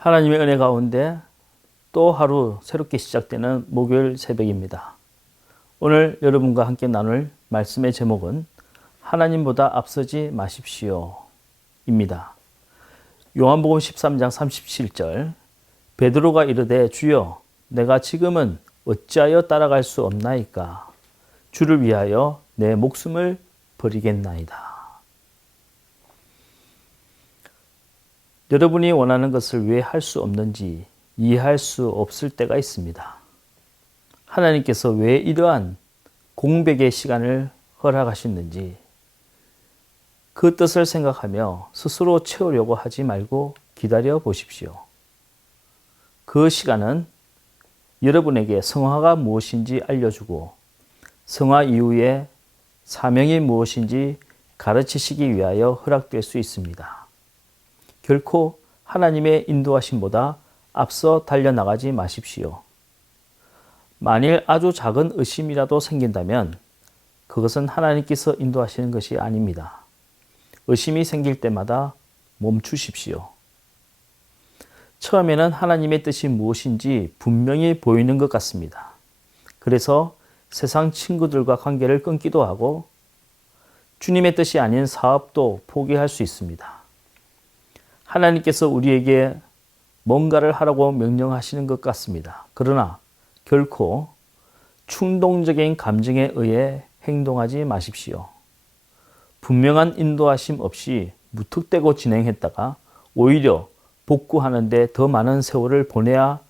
하나님의 은혜 가운데 또 하루 새롭게 시작되는 목요일 새벽입니다. 오늘 여러분과 함께 나눌 말씀의 제목은 하나님보다 앞서지 마십시오 입니다. 요한복음 13장 37절 베드로가 이르되 주여 내가 지금은 어찌하여 따라갈 수 없나이까 주를 위하여 내 목숨을 버리겠나이다. 여러분이 원하는 것을 왜 할 수 없는지 이해할 수 없을 때가 있습니다. 하나님께서 왜 이러한 공백의 시간을 허락하셨는지 그 뜻을 생각하며 스스로 채우려고 하지 말고 기다려 보십시오. 그 시간은 여러분에게 성화가 무엇인지 알려주고 성화 이후에 사명이 무엇인지 가르치시기 위하여 허락될 수 있습니다. 결코 하나님의 인도하심보다 앞서 달려나가지 마십시오. 만일 아주 작은 의심이라도 생긴다면 그것은 하나님께서 인도하시는 것이 아닙니다. 의심이 생길 때마다 멈추십시오. 처음에는 하나님의 뜻이 무엇인지 분명히 보이는 것 같습니다. 그래서 세상 친구들과 관계를 끊기도 하고 주님의 뜻이 아닌 사업도 포기할 수 있습니다. 하나님께서 우리에게 뭔가를 하라고 명령하시는 것 같습니다. 그러나 결코 충동적인 감정에 의해 행동하지 마십시오. 분명한 인도하심 없이 무턱대고 진행했다가 오히려 복구하는 데 더 많은 세월을 보내야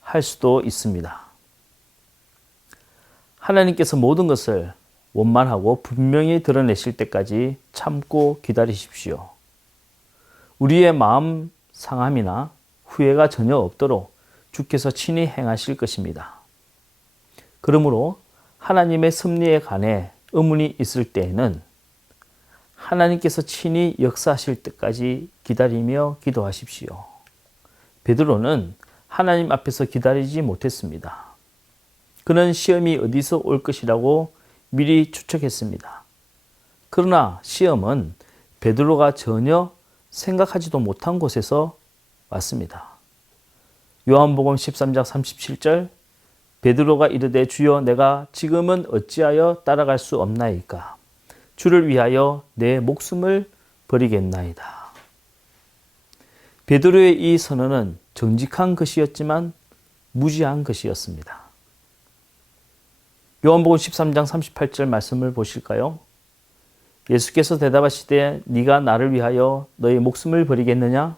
할 수도 있습니다. 하나님께서 모든 것을 원만하고 분명히 드러내실 때까지 참고 기다리십시오. 우리의 마음 상함이나 후회가 전혀 없도록 주께서 친히 행하실 것입니다. 그러므로 하나님의 섭리에 관해 의문이 있을 때에는 하나님께서 친히 역사하실 때까지 기다리며 기도하십시오. 베드로는 하나님 앞에서 기다리지 못했습니다. 그는 시험이 어디서 올 것이라고 미리 추측했습니다. 그러나 시험은 베드로가 전혀 생각하지도 못한 곳에서 왔습니다. 요한복음 13장 37절 베드로가 이르되 주여 내가 지금은 어찌하여 따라갈 수 없나이까 주를 위하여 내 목숨을 버리겠나이다. 베드로의 이 선언은 정직한 것이었지만 무지한 것이었습니다. 요한복음 13장 38절 말씀을 보실까요? 예수께서 대답하시되 네가 나를 위하여 너의 목숨을 버리겠느냐?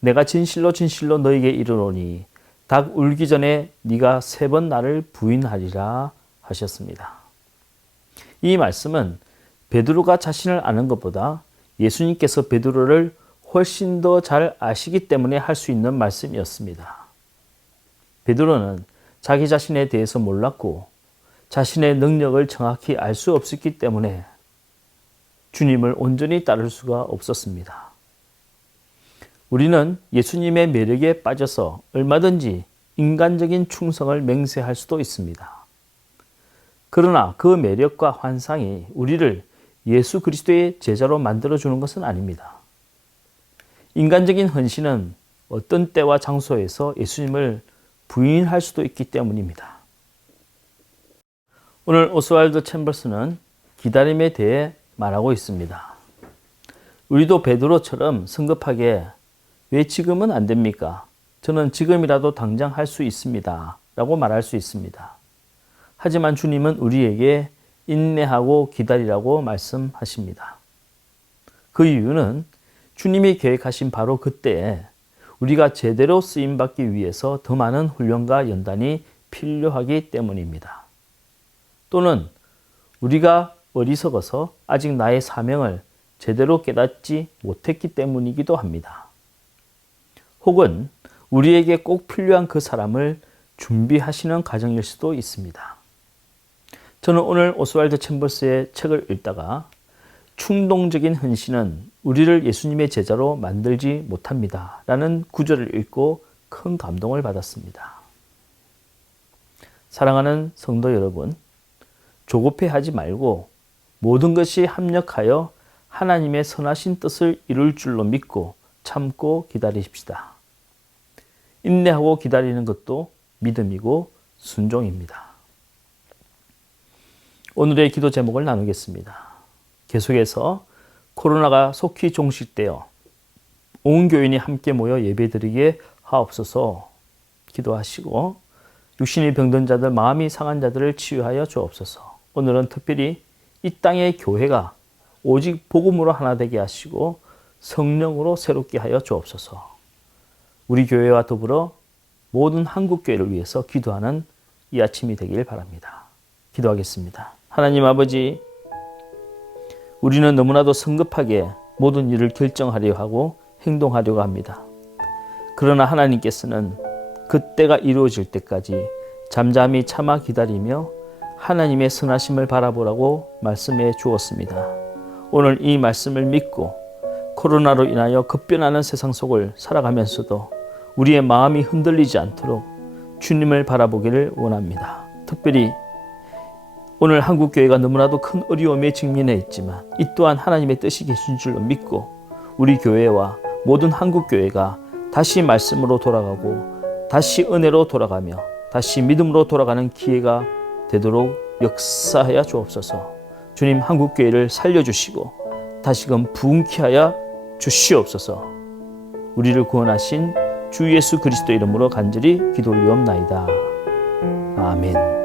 내가 진실로 진실로 너에게 이르노니 닭 울기 전에 네가 3번 나를 부인하리라 하셨습니다. 이 말씀은 베드로가 자신을 아는 것보다 예수님께서 베드로를 훨씬 더 잘 아시기 때문에 할 수 있는 말씀이었습니다. 베드로는 자기 자신에 대해서 몰랐고 자신의 능력을 정확히 알 수 없었기 때문에 주님을 온전히 따를 수가 없었습니다. 우리는 예수님의 매력에 빠져서 얼마든지 인간적인 충성을 맹세할 수도 있습니다. 그러나 그 매력과 환상이 우리를 예수 그리스도의 제자로 만들어주는 것은 아닙니다. 인간적인 헌신은 어떤 때와 장소에서 예수님을 부인할 수도 있기 때문입니다. 오늘 오스왈드 챔버스는 기다림에 대해 말하고 있습니다. 우리도 베드로처럼 성급하게 왜 지금은 안 됩니까? 저는 지금이라도 당장 할 수 있습니다. 라고 말할 수 있습니다. 하지만 주님은 우리에게 인내하고 기다리라고 말씀하십니다. 그 이유는 주님이 계획하신 바로 그때에 우리가 제대로 쓰임받기 위해서 더 많은 훈련과 연단이 필요하기 때문입니다. 또는 우리가 어리석어서 아직 나의 사명을 제대로 깨닫지 못했기 때문이기도 합니다. 혹은 우리에게 꼭 필요한 그 사람을 준비하시는 과정일 수도 있습니다. 저는 오늘 오스왈드 챔버스의 책을 읽다가 충동적인 헌신은 우리를 예수님의 제자로 만들지 못합니다. 라는 구절을 읽고 큰 감동을 받았습니다. 사랑하는 성도 여러분, 조급해하지 말고 모든 것이 합력하여 하나님의 선하신 뜻을 이룰 줄로 믿고 참고 기다리십시다. 인내하고 기다리는 것도 믿음이고 순종입니다. 오늘의 기도 제목을 나누겠습니다. 계속해서 코로나가 속히 종식되어 온 교인이 함께 모여 예배드리게 하옵소서 기도하시고, 육신이 병든 자들, 마음이 상한 자들을 치유하여 주옵소서. 오늘은 특별히 이 땅의 교회가 오직 복음으로 하나 되게 하시고 성령으로 새롭게 하여 주옵소서. 우리 교회와 더불어 모든 한국교회를 위해서 기도하는 이 아침이 되길 바랍니다. 기도하겠습니다. 하나님 아버지, 우리는 너무나도 성급하게 모든 일을 결정하려 하고 행동하려고 합니다. 그러나 하나님께서는 그때가 이루어질 때까지 잠잠히 참아 기다리며 하나님의 선하심을 바라보라고 말씀해 주었습니다. 오늘 이 말씀을 믿고 코로나로 인하여 급변하는 세상 속을 살아가면서도 우리의 마음이 흔들리지 않도록 주님을 바라보기를 원합니다. 특별히 오늘 한국교회가 너무나도 큰 어려움에 직면해 있지만 이 또한 하나님의 뜻이 계신 줄로 믿고 우리 교회와 모든 한국교회가 다시 말씀으로 돌아가고 다시 은혜로 돌아가며 다시 믿음으로 돌아가는 기회가 되도록 역사하여 주옵소서. 주님, 한국교회를 살려주시고 다시금 부흥케 하여 주시옵소서. 우리를 구원하신 주 예수 그리스도 이름으로 간절히 기도 올리옵나이다. 아멘.